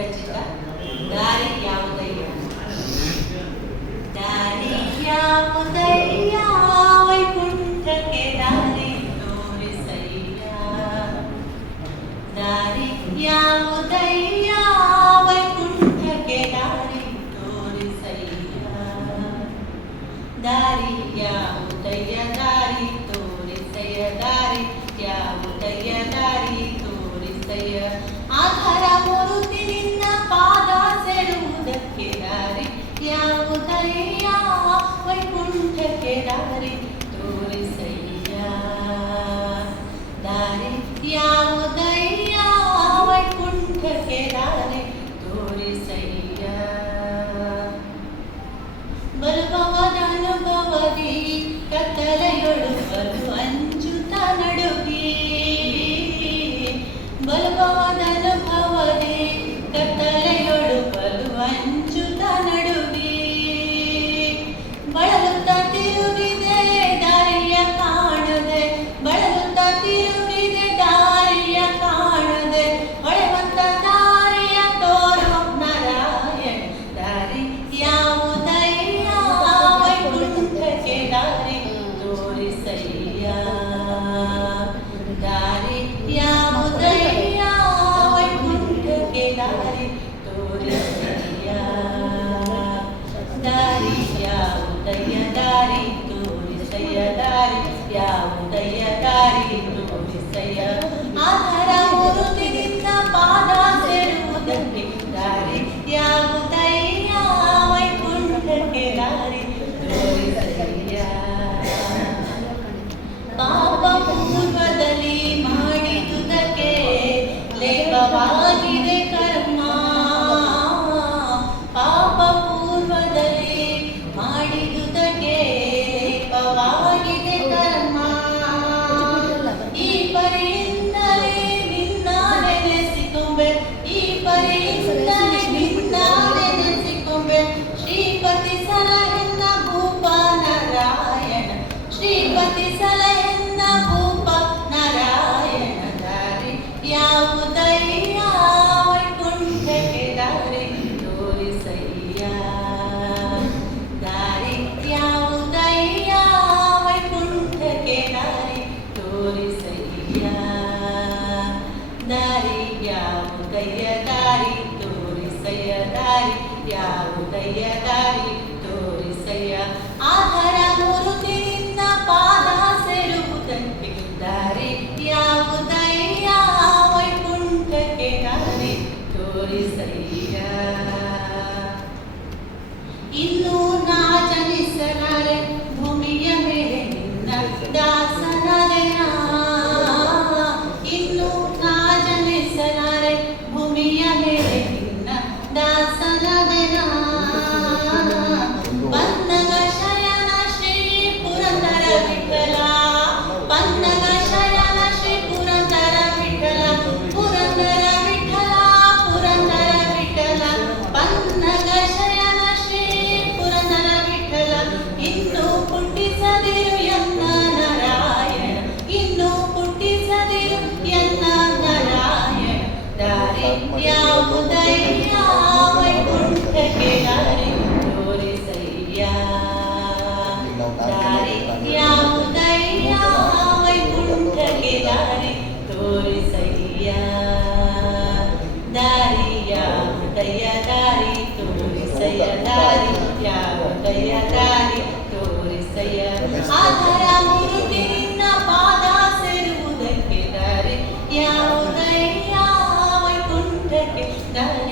ವಿರಚಿತ ದಾರಿ ಯಾವುದಯ್ಯ. ದಾರಿ ಯಾವುದಯ್ಯ ವೈಕುಂಠಕ್ಕೆ ದಾರಿ ತೋರಿಸಯ್ಯ. ದಾರಿ ಯಾವುದಯ್ಯ ವೈಕುಂಠಕ್ಕೆ ದಾರಿ ತೋರಿಸಯ್ಯ. ದಾರಿ ಯಾವುದಯ್ಯ ದಾರಿ ತೋರಿಸಯ್ಯ. ದಾರಿ ಯಾವುದಯ್ಯ ದಾರಿ ತೋರಿಸಯ್ಯ. ಆಧಾರ ಮೂರುತಿ ನಿನ್ನ ಪಾದ ಸೇರುವುದಕ್ಕೆ ದಾರಿ ಯಾವುದಯ್ಯ ವೈಕುಂಠಕ್ಕೆ ದಾರಿ ತೋರಿಸಯ್ಯ. ದಾರಿ ಯಾವುದಯ್ಯ ವೈಕುಂಠಕ್ಕೆ ದಾರಿ ತೋರಿಸಯ್ಯ. ಬರುವವನನುಭವದಿ ಕತ್ತಲೆಯೊಳು ಬಲು ಅಂಜುತ ನಡುವಿ. ಬರುವವನನುಭವದಿ ಕತ್ತಲೆಯೊಳು ಬಲು ಅಂಜುತ ನಡುವಿ. ಬಳಲುತ್ತ ತಿರುಗಿದೆ ದಾರಿಯ ಕಾಣದೆ. ಬಳಲುತ್ತ ತಿರುಗಿದೆ ದಾರಿಯ ಕಾಣದೆ. ಹೊಳೆವಂತ ದಾರಿಯ ತೋರುವ ನಾರಾಯಣ. ದಾರಿ ಯಾವುದಯ್ಯ ವೈಕುಂಠಕ್ಕೆ ದಾರಿ ತೋರಿಸಯ್ಯ. ದಾರಿ ಯಾವುದಯ್ಯ ವೈಕುಂಠಕ್ಕೆ ದಾರಿ ತೋರಿಸಯ್ಯ. ದಾರಿ ಯಾವುದಯ್ಯ ದಾರಿ ತೋರಿಸಯ್ಯ. ದಾರಿ ಯಾವುದಯ್ಯ ದಾರಿ ತೋರಿಸಯ್ಯ. ಆಧಾರ ಮೂರುತಿನಿಂದ ಪಾದ ಸೇರುವುದಕ್ಕೆ ದಾರಿ ಯಾವುದಯ್ಯ ವೈಕುಂಠಕ್ಕೆ ದಾರಿ ತೋರಿಸಯ್ಯ. ಪಾಪ ಪೂರ್ವದಲ್ಲಿ ಮಾಡಿದುದಕ್ಕೆ ಲೇಪವಾಗಿದೆ ಕರ್ಮ. ಪಾಪ ಪೂರ್ವದಲ್ಲಿ ಮಾಡಿದುದಕ್ಕೆ ಲೇಪವಾಗಿದೆ ಕರ್ಮ. ಈ ಪರಿಯಿಂದಲೇ ನಿನ್ನ ನೆನೆಸಿಕೊಂಬೆ. ಈ ಪರಿಯಿಂದಲೇ ನಿನ್ನ ನೆನೆಸಿಕೊಂಬೆ. ಶ್ರೀಪತಿ ಸಲಹೆನ್ನ ಭೂಪ ನಾರಾಯಣ. ಶ್ರೀಪತಿ ಸಲಹೆನ್ನ ಭೂಪ ನಾರಾಯಣ. ದಾರಿ ಯಾವುದಯ್ಯ ವೈಕುಂಠಕ್ಕೆ ದಾರಿ ತೋರಿಸಯ್ಯ. ದಾರಿ ಯಾವುದಯ್ಯ ವೈಕುಂಠಕ್ಕೆ ದಾರಿ ತೋರಿಸಯ್ಯ. ದಾರಿ ಯಾವುದಯ್ಯ ದಾರಿ ತೋರಿಸಯ್ಯ. ದಾರಿ ಯಾವುದಯ್ಯ ದಾರಿ ತೋರಿಸಯ್ಯ. ಆಧಾರ ಮೂರುತಿ ನಿನ್ನ ಪಾದ ಸೇರುವುದಕ್ಕೆ ದಾರಿ ಯಾವುದಯ್ಯ ವೈಕುಂಠಕ್ಕೆ ದಾರಿ ತೋರಿಸಯ್ಯ. ಇನ್ನು ನಾ ಜನಿಸಲಾರೆ ಭೂಮಿಯ ಮೇಲೆ ನಿನ್ನ ದಾಸನಾದೆನಾ. ಇನ್ನು ನಾ ಜನಿಸಲಾರೆ ಭೂಮಿಯ ಮೇಲೆ ನಿನ್ನ ದಾಸನಾದೆನಾ. ಪನ್ನಗ ಶಯನ ಶ್ರೀ ಪುರಂದರ ವಿಠಲ. ಪನ್ನಗ ಶಯನ ಶ್ರೀ ಪುರಂದರ ವಿಠಲ. ಪುರಂದರ ವಿಠಲ ಪುರಂದರ ವಿಠಲ. ಪನ್ನಗ ಶಯನ ಶ್ರೀ ಪುರಂದರ ವಿಠಲ. ಇನ್ನು ಪುಟ್ಟಿಸದಿರು ಎನ್ನ ನಾರಾಯಣ. ಇನ್ನು ಪುಟ್ಟಿಸದಿರು ಎನ್ನ ನಾರಾಯಣ. ದಾರಿ ಯಾವುದಯ್ಯ ವೈಕುಂಠಕ್ಕೆ ದಾರಿ ತೋರಿಸಯ್ಯ. ದಾರಿ ಯಾವುದಯ್ಯ ವೈಕುಂಠಕ್ಕೆ ದಾರಿ ತೋರಿಸಯ್ಯ. ದಾರಿ ಯಾವುದಯ್ಯ ದಾರಿ ತೋರಿಸಯ್ಯ. ದಾರಿ ಯಾವುದಯ್ಯ ದಾರಿ ತೋರಿಸಯ್ಯ. ಆಧಾರ ಮೂರುತಿ ನಿನ್ನ ಪಾದ ಸೇರುವುದಕ್ಕೆ ದಾರಿ ಯಾವುದಯ್ಯ ವೈಕುಂಠಕ್ಕೆ ದಾರಿ